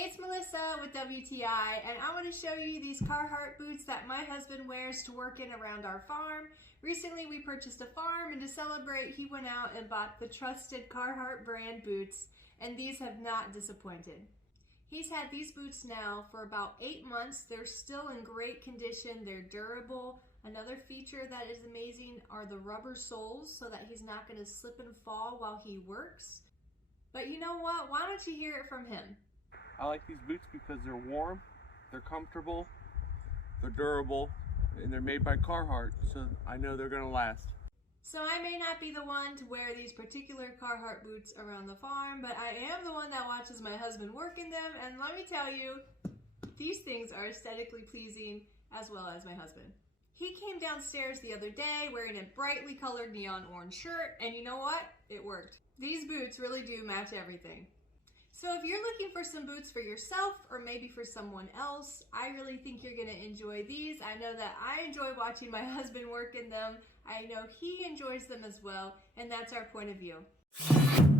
Hey, it's Melissa with WTI, and I want to show you these Carhartt boots that my husband wears to work in around our farm. Recently, we purchased a farm, and to celebrate, he went out and bought the trusted Carhartt brand boots, and these have not disappointed. He's had these boots now for about 8 months. They're still in great condition. They're durable. Another feature that is amazing are the rubber soles so that he's not going to slip and fall while he works. But you know what? Why don't you hear it from him? I like these boots because they're warm, they're comfortable, they're durable, and they're made by Carhartt, so I know they're going to last. So I may not be the one to wear these particular Carhartt boots around the farm, but I am the one that watches my husband work in them, and let me tell you, these things are aesthetically pleasing as well as my husband. He came downstairs the other day wearing a brightly colored neon orange shirt, and you know what? It worked. These boots really do match everything. So if you're looking for some boots for yourself or maybe for someone else, I really think you're going to enjoy these. I know that I enjoy watching my husband work in them. I know he enjoys them as well, and that's our point of view.